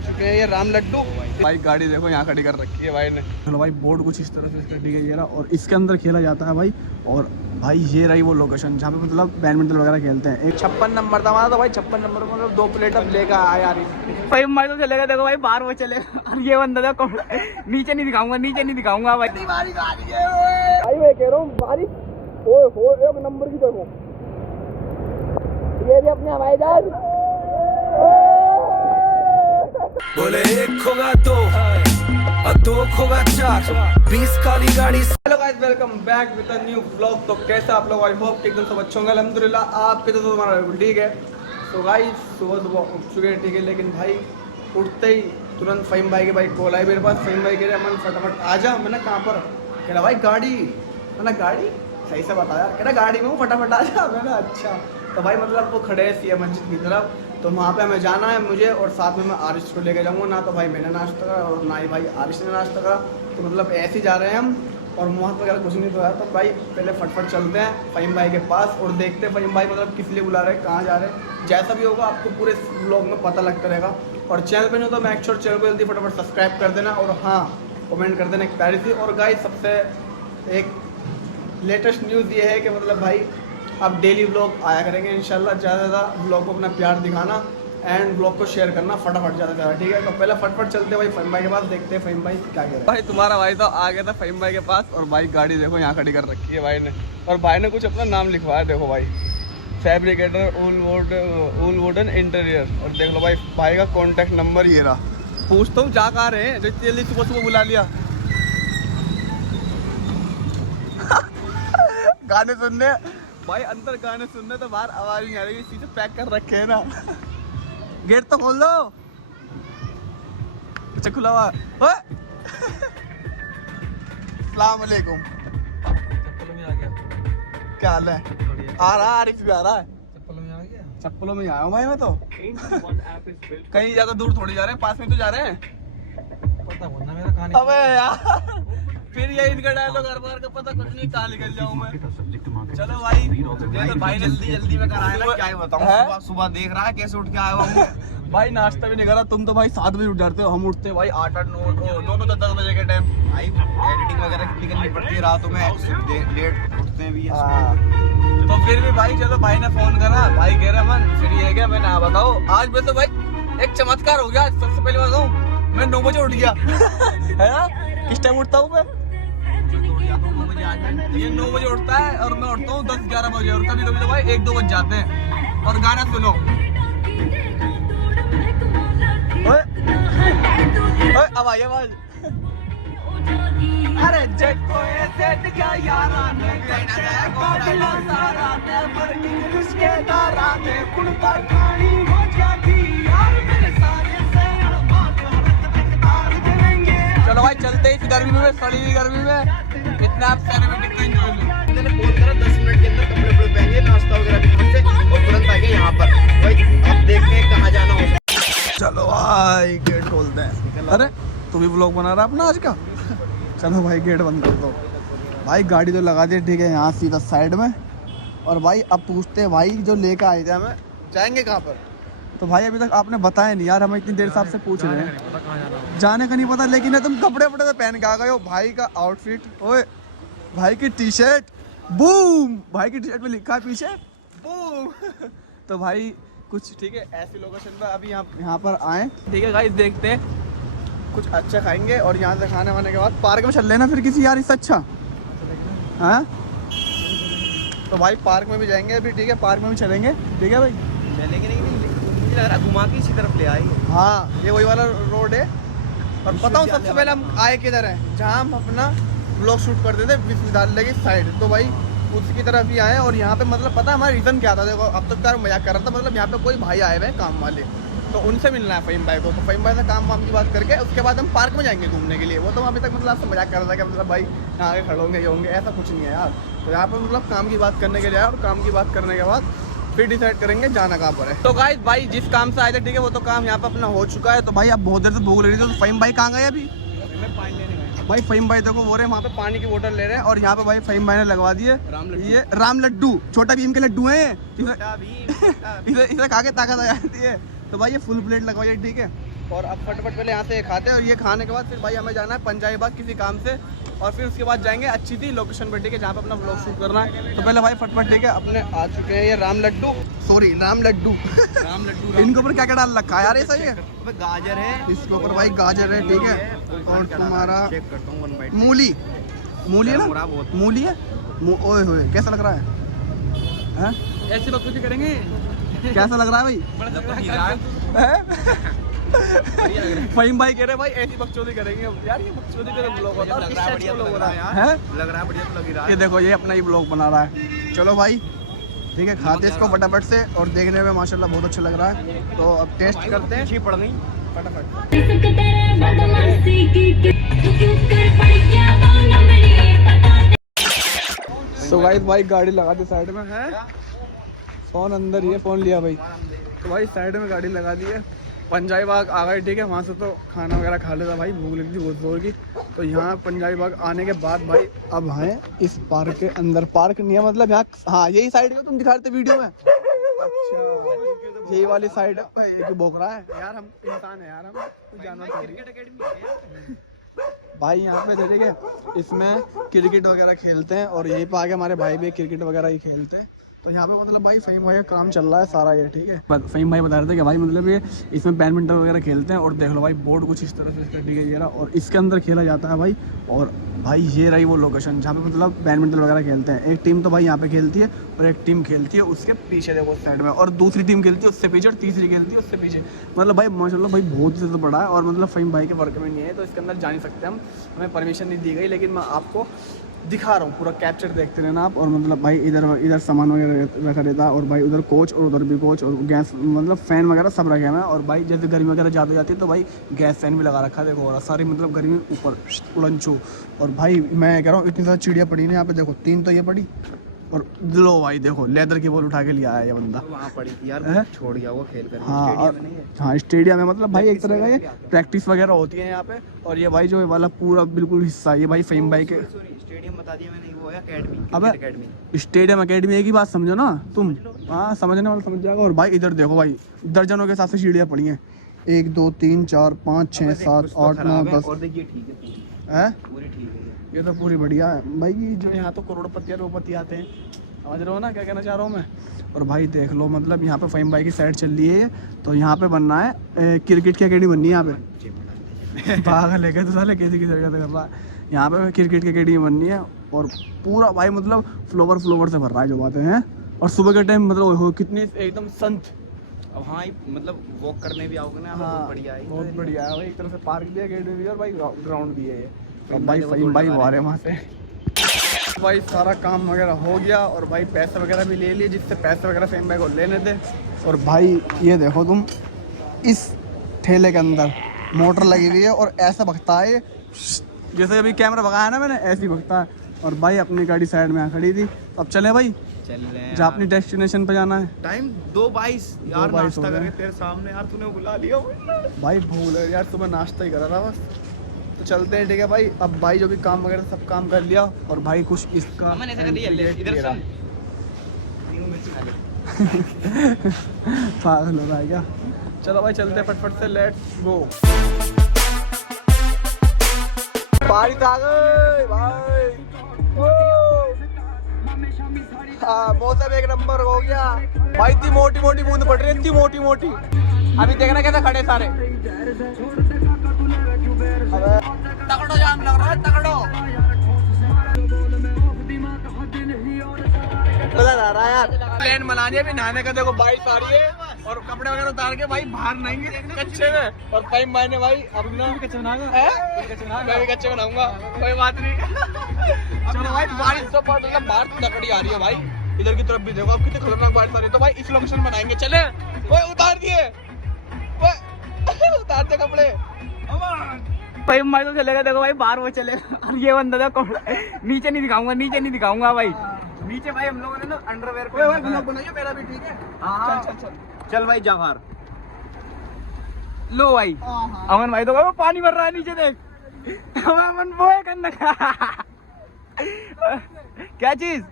चुके हैं ये राम लड्डू। भाई गाड़ी देखो यहाँ खड़ी कर रखी है भाई ने। चलो भाई बोर्ड कुछ इस तरह से खड़ी गई है और इसके अंदर खेला जाता है भाई। और भाई ये रही वो लोकेशन जहाँ पे मतलब बैडमिंटन वगैरह खेलते हैं। एक 56 नंबर था हमारा, तो भाई 56 नंबर मतलब 2 प्लेट अब लेकर आया यार भाई। मैं तो चलेगा देखो भाई बाहर वो चलेगा और ये बंदा देखो नीचे नहीं दिखाऊंगा, नीचे नहीं दिखाऊंगा भाई। बारिश आ रही है भाई, मैं कह रहा हूँ बारिश हो एक नंबर की। देखो ये भी अपने हवाई जहाज बोले एक होगा दो और 2 होगा 4, 20 काली गाड़ी। Hello guys, welcome back with a new vlog. तो कैसे आप लोग? आई होप एकदम सब अच्छे होंगे अल्हम्दुलिल्लाह। आपके तो हमारा ठीक है। तो गाइस सुबह सुबह उठ चुके हैं ठीक है, लेकिन भाई उठते ही तुरंत फ़हीम भाई के भाई कॉल आई मेरे पास। फ़हीम भाई कह रहे अमन फटाफट आ जा। मैंने कहाँ पर? कह रहा भाई गाड़ी। मैंने गाड़ी सही से बताया, कह रहा गाड़ी में हूँ फटाफट आ जा। मैंने अच्छा। तो भाई मतलब वो खड़े हैं सीएम मस्जिद की तरफ, तो वहाँ पे हमें जाना है मुझे, और साथ में मैं आरिश को लेके जाऊँगा। ना तो भाई मैंने नाश्ता करा और ना ही भाई आरिश ने नाश्ता करा, तो मतलब ऐसे ही जा रहे हैं हम। और वहाँ वगैरह कुछ नहीं तो है। तो भाई पहले फटफट चलते हैं फ़हीम भाई के पास और देखते हैं फ़हीम भाई मतलब किस लिए बुला रहे हैं, कहाँ जा रहे हैं। जैसा भी होगा आपको पूरे व्लॉग में पता लगता रहेगा। और चैनल पे नहीं तो मैक श्योर चैनल को जल्दी फटाफट सब्सक्राइब कर देना, और हाँ कमेंट कर देना एक प्यारी सी। और गाइस सबसे एक लेटेस्ट न्यूज़ ये है कि मतलब भाई अब डेली व्लॉग आया करेंगे इंशाल्लाह। ज़्यादा से ज़्यादा व्लॉग को अपना प्यार दिखाना एंड ब्लॉग को शेयर करना फटाफट ज़्यादा से ज़्यादा, ठीक है। तो पहले फटफट चलते हैं भाई फ़हीम भाई के पास, देखते हैं फ़हीम भाई क्या कह रहे हैं। भाई तुम्हारा भाई तो आ गया था फ़हीम भाई के पास, और भाई गाड़ी देखो यहाँ खड़ी कर रखी है भाई ने। और भाई ने कुछ अपना नाम लिखवाया, देखो भाई फैब्रिकेटर ऊल वुडन इंटीरियर। और देख लो भाई भाई का कॉन्टैक्ट नंबर ये रहा। पूछता हूँ जा कहाँ रहे हैं जो जल्दी सुबह सुबह बुला लिया। गाने सुनने भाई, अंदर गाने सुनने तो बाहर आवाज नहीं आ रही, चीजें पैक कर रखे हैं ना। गेट तो खोल दो। अच्छा खुला हुआ। अस्सलाम वालेकुम। चप्पलों में आ गया। क्या हाल है? आ रहा है, आरिफ भी आ रहा है। चप्पलों में आ गया। चप्पलों में आया हूँ भाई मैं तो। कहीं ज्यादा दूर थोड़ी जा रहे हैं, पास में तो जा रहे हैं। पता होना मेरा कहानी। अबे यार फिर ये इनका डायलॉग हर बार का पता कुछ नहीं, कहाँ निकल जाऊँ मैं। चलो भाई जल्दी में कराया ना, क्या ही बताऊँ। सुबह देख रहा है कैसे उठ के आया हुआ भाई, नाश्ता भी नहीं करा। तुम तो भाई 7 बजे उठ जाते हो, हम उठते भाई 8 9 10 बजे के टाइम। भाई एडिटिंग वगैरह कितनी करनी पड़ती है रातों में, लेट उठते हैं भी। तो फिर भी भाई चलो भाई ने फोन करा, भाई कह रहा मन फिर ये क्या, मैं ना बताओ आज मैं तो भाई एक चमत्कार हो गया। सबसे पहले बताऊँ मैं 9 बजे उठ गया है ना। किस टाइम उठता हूँ मैं? ये 9 बजे उठता है और मैं उठता हूँ 10-11 बजे, और कभी कभी तो भाई 1-2 बज जाते हैं। और गाना सुनो, अब आई आवाज। अरे जको सेट क्या यारा ने काटला सारा ने पर इंग्लिश के दारा ने कुड़ता खानी हो जाती यार मेरे सारे से बात तार देंगे। चलो भाई चलते इस गर्मी में, सड़ी हुई गर्मी में इतना आप सिनेमैटिक को एंजॉय लो। मैंने फोन करा 10 मिनट के अंदर कपड़े वपड़े पहनेंगे, नाश्ता वगैरह भी से और तुरंत आ गए यहाँ पर। भाई अब देखते हैं कहाँ जाना हो। चलो भाई गेट खोलते हैं। अरे तू भी व्लॉग बना रहा अपना आज का? चलो भाई गेट बंद कर दो। भाई गाड़ी तो लगा दी ठीक है यहाँ सीधा साइड में। और भाई अब पूछते हैं भाई जो लेकर आए थे हमें जाएंगे कहाँ पर। तो भाई अभी तक आपने बताया नहीं यार, हम इतनी देर से आपसे पूछ रहे हैं। जाने का नहीं पता, लेकिन है तुम कपड़े वपड़े तो पहन के आ गए हो। भाई का आउटफिट, ओए भाई की टी शर्ट बूम, भाई की टी शर्ट में लिखा है पीछे बूम। तो भाई कुछ ठीक है ऐसी लोकेशन पर अभी यहाँ पर आए, ठीक है गाइस। देखते हैं कुछ अच्छा खाएंगे और यहाँ से खाने वाने के बाद पार्क में चल लेना फिर किसी यार इससे अच्छा। हाँ तो भाई पार्क में भी जाएंगे अभी, ठीक है पार्क में भी चलेंगे, ठीक है भाई। चलेंगे नहीं, मुझे लग रहा घुमा के इसी तरफ ले आएंगे। हाँ ये वही वाला रोड है। और बताऊँ सबसे पहले हम आए किधर हैं, जहाँ हम अपना ब्लॉग शूट करते थे विश्वविद्यालय की साइड। तो भाई उसकी तरफ ही आए। और यहाँ पे मतलब पता है हमारा रीज़न क्या था? देखो अब तक यार मजाक कर रहा था, मतलब यहाँ पे कोई भाई आए हुए हैं काम वाले, तो उनसे मिलना है फ़हीम भाई को। तो फ़हीम भाई से काम वाम की बात करके उसके बाद हम पार्क में जाएंगे घूमने के लिए। वो तो अभी तक मतलब आपसे मजाक कर रहा था कि मतलब भाई यहाँ आगे खड़े होंगे ये होंगे, ऐसा कुछ नहीं है यार। तो यहाँ पर मतलब काम की बात करने के लिए आए, और काम की बात करने के बाद फिर डिसाइड करेंगे जाना कहाँ पर है। तो गाइस भाई जिस काम से आए थे ठीक है वो तो काम यहाँ पर अपना हो चुका है। तो भाई आप बहुत देर से भूख ले रही थी, तो फ़हीम भाई कहाँ गए अभी? भाई फ़हीम भाई देखो वो रहे वहाँ पे पानी की बोतल ले रहे हैं। और यहाँ पे भाई फ़हीम भाई ने लगवा दिए ये राम लड्डू, छोटा भीम के लड्डू हैं। इसे खा के ताकत आ जाती है। तो भाई ये फुल प्लेट लगवाइए ठीक है। और अब फटाफट पहले यहाँ से खाते हैं और ये खाने के बाद फिर भाई हमें जाना है पंजाबी बाग किसी काम से और फिर उसके बाद जाएंगे अच्छी थी लोकेशन पर, ठीक है, जहाँ पे अपना व्लॉग शूट करना है। तो पहले भाई फटाफट ठीक है अपने आ चुके हैं ये राम लड्डू राम लड्डू इनके ऊपर क्या क्या डाल रखा है यार, ये सही है? गाजर है इसके ऊपर भाई गाजर है, ठीक है, और तुम्हारा चेक करता हूँ 1 बाइट। मूली मूली है ना, मुरा बहुत। मूली है। ओए होए कैसा लग रहा है हैं? ऐसी बकचोदी करेंगे कैसा लग रहा है भाई? फहीम भाई कह रहे भाई ऐसी बकचोदी करेंगे यार, ये बकचोदी का ब्लॉग होता है, लग रहा है बढ़िया तो लग रहा है यार, लग रहा है बढ़िया तो लग ही रहा ये है। देखो ये अपना ही ब्लॉग बना रहा है। चलो भाई ठीक है खाते हैं इसको फटाफट से, और देखने में माशाल्लाह बहुत अच्छा लग रहा है। तो अब टेस्ट करते हैं पीछे पड़ गई फटाफट। सो गाइस भाई गाड़ी लगा दी साइड में है, फोन अंदर ही है, फोन लिया भाई। तो भाई साइड में गाड़ी लगा दी है, पंजाबी बाग आ गए, ठीक है, वहाँ से तो खाना वगैरह खा लेता भाई, भूख लगी थी बहुत जोर की। तो यहाँ पंजाबी बाग आने के बाद भाई अब हैं इस पार्क के अंदर। पार्क नहीं है मतलब यहाँ, हाँ यही साइड है तुम दिखा रहे थे वीडियो में, यही वाली साइड है। एक भौंक रहा है यार, हम इंसान है यार, हम कुछ जानवर थोड़ी। भाई यहाँ पे ठीक है इसमें क्रिकेट वगैरह खेलते हैं और यहीं पे आके हमारे भाई भी क्रिकेट वगैरह ही खेलते हैं। तो यहाँ पे मतलब भाई फहीम भाई का काम चल रहा है सारा ये, ठीक है। फहीम भाई बता रहे थे कि भाई मतलब ये इसमें बैडमिंटन वगैरह खेलते हैं और देख लो भाई बोर्ड कुछ इस तरह से इसका, ठीक है, ये रहा, और इसके अंदर खेला जाता है भाई। और भाई ये रही वो लोकेशन जहाँ पे मतलब बैडमिंटन वगैरह खेलते हैं। एक टीम तो भाई यहाँ पे खेलती है और एक टीम खेलती है उसके पीछे देखो उस साइड में, और दूसरी टीम खेलती है उससे पीछे, और तीसरी खेलती है उससे पीछे। मतलब भाई माशाल्लाह भाई बहुत ही ज़्यादा बड़ा है, और मतलब फहीम भाई के वर्क में नहीं है तो इसके अंदर जा नहीं सकते हम, हमें परमिशन नहीं दी गई। लेकिन मैं आपको दिखा रहा हूँ पूरा, कैप्चर देखते रहना आप। और मतलब भाई इधर सामान वगैरह रखा रहता है, और भाई उधर कोच और उधर भी कोच, और गैस मतलब फ़ैन वगैरह सब रखे हुए हैं। और भाई जैसे गर्मी वगैरह ज़्यादा हो जाती है तो भाई गैस फैन भी लगा रखा है, देखो, और सारी मतलब गर्मी ऊपर उड़नछू। और भाई मैं कह रहा हूँ इतनी ज़्यादा चिड़िया पड़ी ना यहाँ पे, देखो 3 तो ये पड़ी, और लो भाई देखो लेदर की बॉल उठा के लिया है ये बंदा, वहाँ पड़ी थी यार, छोड़ गया वो खेल कर। हाँ हाँ स्टेडियम है, मतलब भाई एक तरह का ये प्रैक्टिस वगैरह होती है यहाँ पे। और ये भाई जो वाला पूरा बिल्कुल हिस्सा ये भाई फहीम भाई के स्टेडियम बता दिया मैंने, वो है अकेडमी। अब स्टेडियम अकेडमी एक ही बात समझो ना तुम, हाँ समझने वाला समझ जाएगा। और भाई इधर देखो भाई दर्जनों के साथ से सीढ़ियाँ पड़ी हैं, 1 2 3 4 5 6 7 8 9 10। और देखिए ठीक है पूरी ठीक है ये तो पूरी बढ़िया है भाई। जो यहाँ तो करोड़पति रोड़पति आते हैं, समझ रहे हो ना क्या कहना चाह रहा हूँ मैं। और भाई देख लो मतलब यहाँ पे फहीम भाई की साइड चल रही है, तो यहाँ पे बनना है क्रिकेट की अकेडमी बननी है यहाँ पे। पागल है क्या तो साले कैसी कर रहा है, यहाँ पे क्रिकेट की अकेडमी बननी है। और पूरा भाई मतलब फ्लोवर से भर रहा है जो बातें हैं। और सुबह के टाइम मतलब कितनी एकदम संत। अब हाँ मतलब वॉक करने भी आओगे ना, हाँ बहुत बढ़िया है, बहुत बढ़िया है भाई, एक तरह से पार्क भी है, अकेडमी भी है, और भाई ग्राउंड भी है ये। अब भाई फहीम भाई आ रहे हैं वहाँ से। भाई सारा काम वगैरह हो गया और भाई पैसे वगैरह भी ले लिए, जिससे पैसे वगैरह फहीम भाई को लेने थे। और भाई ये देखो तुम, इस ठेले के अंदर मोटर लगी हुई है और ऐसा भगता है जैसे अभी कैमरा भगाया ना मैंने, ऐसे ही भगता है। और भाई अपनी गाड़ी साइड में खड़ी थी, अब चले भाई चल रहे जहाँ अपनी डेस्टिनेशन पे जाना है। टाइम 2:22 यार, 2:22 नाश्ता हो गया। करके तेरे सामने यार, तूने बुला लिया। भाई भूल है यार, सुबह नाश्ता ही करा था बस। तो चलते हैं ठीक है भाई। अब भाई जो भी काम वगैरह सब काम कर लिया, और भाई कुछ इसका पागल हो रहा है क्या। चलो भाई चलते हैं फटफट से, लेट्स गो। बारिश आ गई भाई, हाँ मौसम एक नंबर हो गया भाई। इतनी मोटी मोटी बूंद पड़ रही है, इतनी मोटी मोटी। अभी देखना कैसे खड़े सारे, तगड़ो जाम लग रहा है, तगड़ो मजा आ रहा है यार। प्लान बना लिया अभी नहाने का, देखो बारिश आ रही है और कपड़े वगैरह उतार के भाई बाहर नहाएंगे कच्चे में। और फहीम भाई ने भाई अपना कच्चे बनाऊंगा, मैं भी कच्चे बनाऊंगा, कोई बात नहीं। चलो भाई बारिश तो पड़ रही है, बाहर लकड़ी आ रही है भाई, इधर की तरफ भी देखो आप कितनी खतरनाक बारिश आ रही है। तो भाई इस लोकेशन बनाएंगे, चले वो उतार दिए, उतार दे कपड़े। फहीम भाई तो चलेगा, देखो भाई बाहर वो चलेगा। ये बंदा था नीचे नहीं दिखाऊंगा, नीचे नहीं दिखाऊंगा भाई। नीचे भाई हम लोगों ने ना अंडरवेयर भाई ब्लॉग बनाइए मेरा भी, ठीक है। हाँ चल चल चल चल भाई जा बाहर। लो भाई अमन भाई तो वो पानी भर रहा है नीचे, देख अमन वो है करना क्या चीज।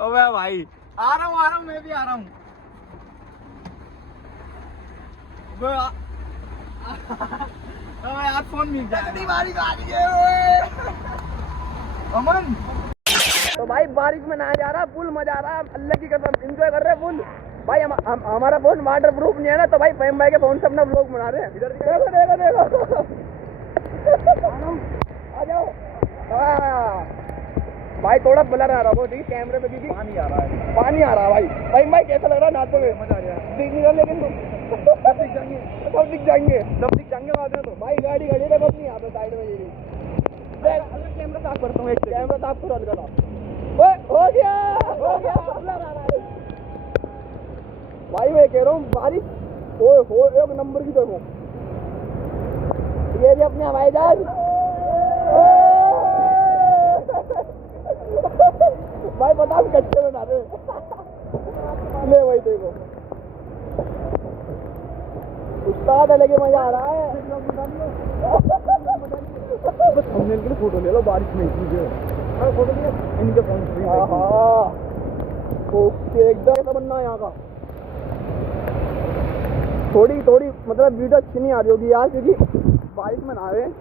ओए भाई आ रहा हूँ मैं भी आ रहा हूँ। यार फोन मिल जाए बारिश आ रही है अमन। तो भाई बारिश में नहाया जा रहा, फुल मजा आ रहा है, अल्लाह की कसम एंजॉय कर रहे हैं फुल। भाई हमारा फोन वाटर प्रूफ नहीं है ना, तो भाई फहीम भाई के फोन से अपना व्लॉग बना रहे हैं। इधर देखो आ जाओ। भाई थोड़ा ब्लर आ रहा है ठीक कैमरे पे, क्योंकि पानी आ रहा है भाई। भाई कैसा लग रहा है नाचते हुए? मजा आ रहा है। दिख नहीं रहा लेकिन सब दिख जाएंगे बाद में। तो भाई गाड़ी देखो अपनी यहाँ पे साइड में ये कैमरा साफ करता हूँ, कैमरा साफ करो अलग हो गया ब्लर आ रहा है। भाई मैं कह रहा हूँ बारिश हो एक नंबर की। देखो ये भी अपने हवाई जहाज भाई बता कच्चे में डाले ले भाई देखो उस्ताद अलग मजा आ रहा है। बस हमने इनके लिए फोटो ले लो बारिश में फोटो लिया इनके फोन ओके एकदम ऐसा बनना है यहाँ का। थोड़ी मतलब वीडियो अच्छी नहीं आ रही होगी यार, क्योंकि बारिश में नहा रहे हैं।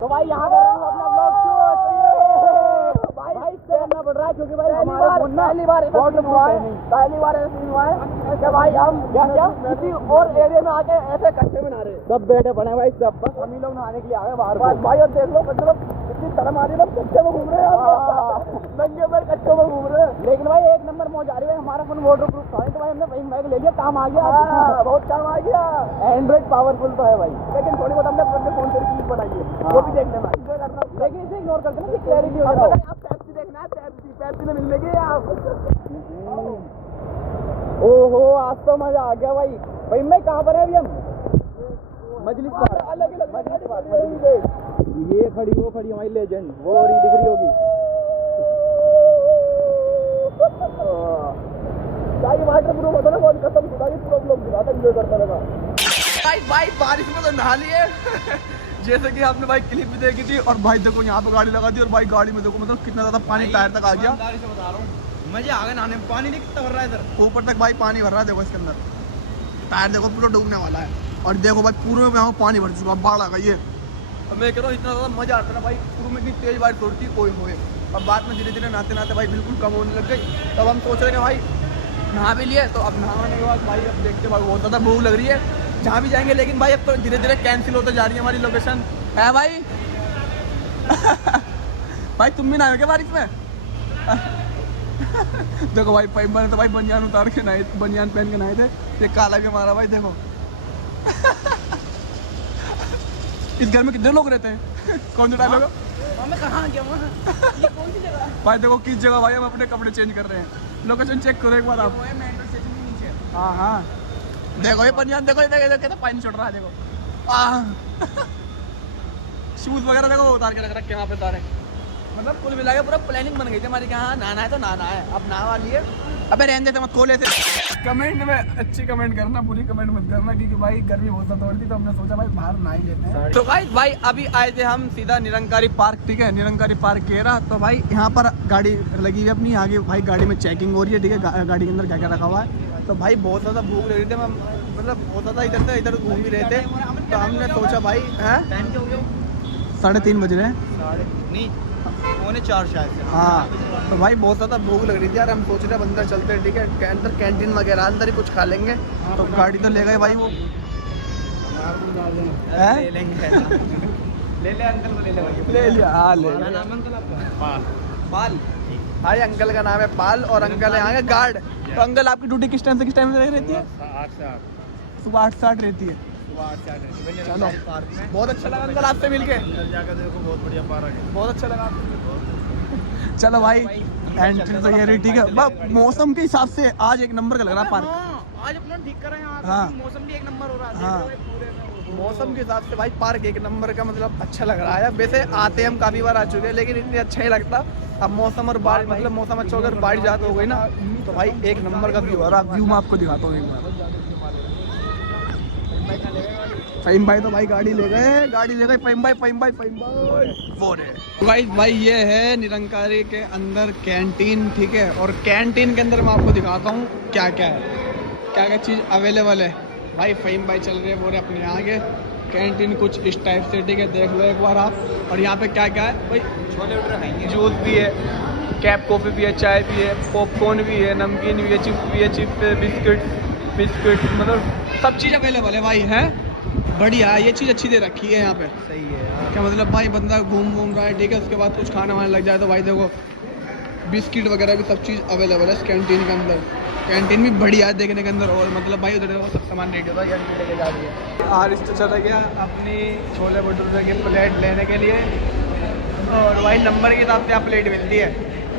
तो भाई यहाँ कर रहे हैं अपना ब्लॉग शूट। भाई करना पड़ रहा है क्योंकि भाई हमारा फोन ना पहली बार ऐसा सीन हुआ है कि भाई हम क्या किसी और एरिया में आके ऐसे कच्चे में नहा रहे हैं। सब बैठे पड़े भाई, सब बस हम ही लोग नहाने के लिए आ गए बाहर। भाई और देख लो मतलब इतनी शर्म आ रही है, कच्चे में घूम रहे हैं, नंगे पैर कच्चे में घूम रहे हैं। लेकिन भाई एक नंबर मौज आ रही है। हमारा फोन वाटर प्रूफ था तो भाई हमने वही बैग ले लिया, काम आ गया, बहुत काम आ गया। एंड्रॉइड पावरफुल तो है भाई, लेकिन थोड़ी बहुत हमने अपने फोन से क्लिप बनाई है, वो भी देख लेना, लेकिन इसे इग्नोर करते ना, क्लैरिटी हो जाए। आप पेप्सी देखना है, पेप्सी में मिलेगी आप। ओहो आज तो मजा आ गया भाई मैं कहाँ पर है अभी हम? मजलिस ये खड़ी वो खड़ी हमारी लेजेंड, वो और दिख रही होगी। वाटर प्रूफ होता ना, बहुत कसम खुदा की पूरा लोग दिखाता एंजॉय करता रहता। भाई बारिश में तो नहा लिए जैसे कि आपने भाई क्लिप भी देखी थी। और भाई देखो यहाँ पे गाड़ी लगा दी और भाई गाड़ी में देखो मतलब कितना ज्यादा पानी टायर तक आ गया। बता रहा हूँ मजे आ गए नहाने में, पानी नहीं कितना भर रहा है इधर, ऊपर तक भाई पानी भर रहा है। देखो इसके अंदर टायर देखो पूरा डूबने वाला है। और देखो भाई पूरे में यहाँ पानी भर चुका, बाढ़ आ गई है। और मैं कह रहा हूँ इतना ज़्यादा मजा आता ना भाई, शुरू में इतनी तेज बारिश छोड़ती कोई होए, और बाद में धीरे धीरे नहाते भाई बिल्कुल कम होने लग गई। तब हम सोच रहे हैं भाई नहा भी लिए, तो अब नहाने के बाद भाई अब देखते भाई बहुत ज़्यादा भूख लग रही है, जहाँ भी जाएंगे। लेकिन भाई अब तो धीरे धीरे कैंसिल होते जा रही है हमारी लोकेशन है भाई। भाई तुम भी नहाए क्या बारिश में? देखो भाई पाइप ने तो भाई बनियान उतार के नहाए, बनियान पहन के नहाए थे। ये काला भी हमारा भाई देखो। इस घर में कितने लोग रहते हैं? कौन सा डायलॉग? मैं कहाँ गया वहाँ? ये कौन सी जगह? भाई देखो किस जगह भाई हम अपने कपड़े चेंज कर रहे हैं। लोकेशन चेक करो एक बार आप। मेट्रो स्टेशन के नीचे। हाँ देखो ये बनियान देखो, कैसा पानी छोड़ रहा है देखो। शूज वगैरह देखो उतार के रख रखे वहाँ पे उतारे। मतलब कुल मिला के पूरा प्लानिंग बन गई थी हमारी कि हाँ नहाना है तो नहाना है। अब नहा लिए, अबे रहने देते मत खोले थे। कमेंट में अच्छी कमेंट करना, बुरी कमेंट मत करना, क्योंकि भाई गर्मी बहुत ज़्यादा हो रही थी तो हमने सोचा भाई बाहर नहा ही लेते हैं। तो भाई अभी आए थे हम सीधा निरंकारी पार्क, ठीक है, निरंकारी पार्क कह रहा। तो भाई यहाँ पर गाड़ी लगी हुई है अपनी, आगे भाई गाड़ी में चेकिंग हो रही है, ठीक है, गाड़ी के अंदर क्या क्या रखा हुआ है। तो भाई बहुत ज़्यादा भूख लग रही थी, हम मतलब बहुत ज़्यादा इधर से इधर घूम ही रहे थे। तो हमने सोचा भाई हैं 3:30 बज रहे हैं, 4 शायद से। हाँ तो भाई बहुत ज़्यादा भूख लग रही थी यार। हम सोच रहे हैं अंदर चलते हैं, ठीक है, अंदर कैंटीन वगैरह अंदर ही कुछ खा लेंगे। तो गाड़ी तो ले गए भाई वो ले लेंगे ले अंकल को ले ले भाई, ले लिया। हाँ ले क्या नाम है अंकल आपका? पाल। भाई अंकल का नाम है पाल और अंकल है यहाँ के गार्ड। तो अंकल आपकी ड्यूटी किस टाइम से किस टाइम में रहती है? 8 से 8 सुबह 8 से 8 रहती है। चलो पार्क में बहुत अच्छा लगा अंकल आपसे मिलके, अंदर जाकर देखो बहुत बढ़िया पार्क है, बहुत अच्छा लगा आपसे। चलो भाई एंट्री तो ये रही, ठीक है। मौसम के हिसाब से आज एक नंबर का लग रहा है पार्क। आज अपना ठीक कर रहे हैं। हाँ मौसम भी एक नंबर हो रहा है। हाँ मौसम के हिसाब से भाई पार्क एक नंबर का मतलब अच्छा लग रहा है। वैसे आते हम काफ़ी बार आ चुके हैं, लेकिन इतनी अच्छा ही लगता। अब मौसम और बारिश मतलब मौसम अच्छा होकर बारिश ज़्यादा हो गई ना, तो भाई एक नंबर का व्यू आ रहा है। व्यू मैं आपको दिखाता हूँ एक बार। फहीम भाई तो भाई गाड़ी ले गए फहीम भाई वो रे भाई ये है निरंकारी के अंदर कैंटीन, ठीक है। और कैंटीन के अंदर मैं आपको दिखाता हूँ क्या क्या चीज़ अवेलेबल है। भाई फ़हीम भाई चल रहे हैं बोरे अपने आगे। कैंटीन कुछ इस टाइप से, ठीक है, देख लो एक बार आप। और यहाँ पे क्या क्या है भाई, छोले भटूरे खाएंगे। जूस भी है, कैप कॉफ़ी भी है, चाय भी है, पॉपकॉर्न भी है, नमकीन भी है, चिप्स भी है, चिप्स है, बिस्किट मतलब सब चीज़ अवेलेबल है भाई। है बढ़िया, ये चीज़ अच्छी दे रखी है यहाँ पे। सही है यार। क्या मतलब भाई, बंदा घूम रहा है, ठीक है, उसके बाद कुछ खाना वाना लग जाए तो भाई देखो बिस्किट वगैरह भी सब चीज़ अवेलेबल है इस कैंटीन के अंदर। कैंटीन भी बढ़िया है देखने के अंदर। और मतलब भाई उधर देखो सब सामान रेडी होता है, कैंटीन लेके जा रही है। आरिश तो चला गया अपनी छोले भटूरे की प्लेट लेने के लिए। और भाई नंबर के हिसाब से आप प्लेट मिलती है।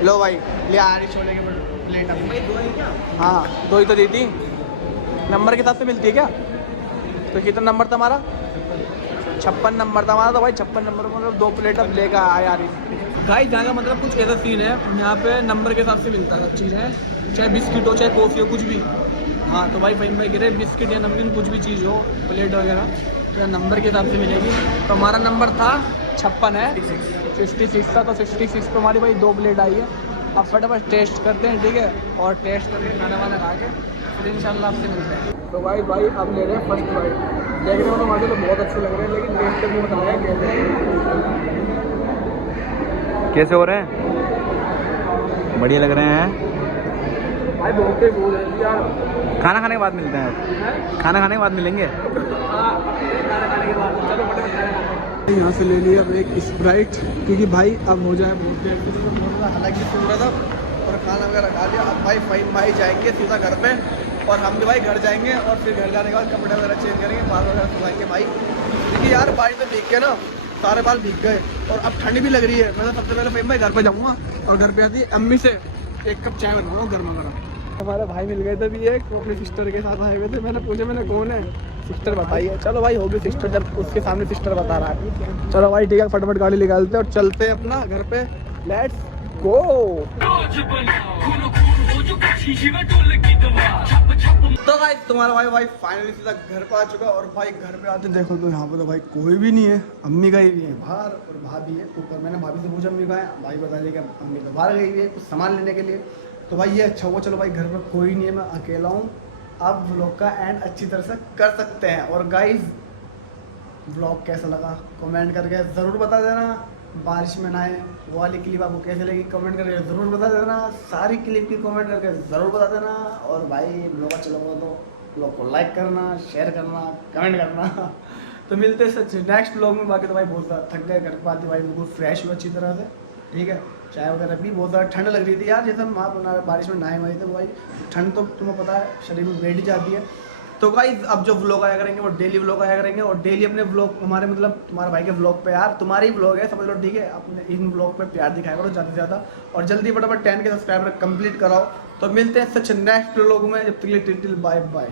लो भाई ले आरिश छोले की प्लेट अपनी। हाँ 2 ही तो दी थी, नंबर के हिसाब से मिलती है क्या? तो कितना नंबर था हमारा? 56 नंबर था हमारा। तो भाई 56 नंबर मतलब 2 प्लेट अब लेकर आया यार। गाइस जाने का मतलब कुछ ऐसा सीन है, यहाँ पे नंबर के हिसाब से मिलता है सब चीज़ है, चाहे बिस्किट हो चाहे कॉफ़ी हो कुछ भी। हाँ तो भाई फ़हीम भाई कह रहे बिस्किट या नमकीन कुछ भी चीज़ हो, प्लेट वगैरह तो नंबर के हिसाब से मिलेगी। तो हमारा नंबर था 56 है, 56 था, तो 66 पे हमारी भाई 2 प्लेट आई है। अब फटाफट टेस्ट करते हैं, ठीक है, और टेस्ट करके खाना वाना खा के फिर इंशाल्लाह आपसे मिलते हैं। तो भाई अब ले रहे हैं फर्स्ट बाइट। देखने में तो मुझे तो बहुत अच्छे लग रहे हैं, लेकिन टेस्ट करके बताया कैसे हो रहे हैं? बढ़िया लग रहे हैं भाई। बहुत ही बोल है यार। खाना खाने के बाद मिलते हैं, खाना खाने के बाद मिलेंगे। यहाँ से ले लिया अब एक स्प्राइट, क्योंकि भाई अब हो जाए बहुत देर से, हालांकि सो रहा था और खाना वगैरह खा लिया। अब भाई फ़हीम भाई जाएंगे सीधा घर पे, और हम भी भाई घर जाएंगे, और फिर घर जाने के बाद कपड़े वगैरह चेंज करेंगे, बाल वगैरह सुखाएंगे भाई, क्योंकि यार बारिश में भीग के ना सारे बाल भीग गए और अब ठंड भी लग रही है। मैं तो सबसे पहले फ़हीम भाई घर पे जाऊँगा और घर पे आती अम्मी से 1 कप चाय बनवाऊँ गर्मा गर्म। हमारे भाई मिल गए थे भी एक, वो अपनी सिस्टर के साथ आए हुए थे। मैंने पूछा मैंने कौन है, सिस्टर बताइए। चलो भाई होगी सिस्टर, जब उसके सामने सिस्टर बता रहा है। चलो भाई ठीक है, फटाफट गाड़ी निकालते हैं और चलते हैं अपना घर पे। Let's go. तो भाई तुम्हारा भाई फाइनली सीधा घर पे आ चुका। और भाई घर पे आते देखो तो यहाँ पे तो भाई कोई भी नहीं है। अम्मी गई हुई है बाहर और भाभी है ऊपर। मैंने भाभी से पूछा अम्मी का है, भाई बता दिया कि अम्मी तो बाहर गई हुई है कुछ सामान लेने के लिए। तो भाई ये अच्छा हुआ, चलो भाई घर पे कोई नहीं है, मैं अकेला हूँ। आप व्लॉग का एंड अच्छी तरह से कर सकते हैं। और गाइज व्लॉग कैसा लगा कमेंट करके ज़रूर बता देना। बारिश में नहाए वो वाली क्लिप आपको कैसे लगी कमेंट करके ज़रूर बता देना। सारी क्लिप की कमेंट करके ज़रूर बता देना। और भाई व्लॉग अच्छा लगा तो व्लॉग को लाइक करना, शेयर करना, कमेंट करना। तो मिलते हैं सच नेक्स्ट व्लॉग में। बाकी तो भाई बहुत ज़्यादा थक गए, घर पर आती भाई बिल्कुल फ्रेश हुआ अच्छी तरह से, ठीक है। चाय वगैरह भी बहुत ज़्यादा ठंड लग रही थी यार, जैसे हम वहाँ बारिश में नहाए हुए थे। भाई ठंड तो तुम्हें पता है शरीर में बैठ जाती है। तो गाइस अब जो व्लॉग आया करेंगे वो डेली व्लॉग आया करेंगे, और डेली अपने व्लॉग हमारे मतलब तुम्हारे भाई के व्लॉग पे यार, तुम्हारे ही व्लॉग है समझ लो, ठीक है। अपने इन व्लॉग पे प्यार दिखाया करो ज़्यादा से ज़्यादा, और जल्दी फटाफट 10 के सब्सक्राइबर कंप्लीट कराओ। तो मिलते हैं सच नेक्स्ट व्लॉग में, जब तक के लिए टिल बाय बाय।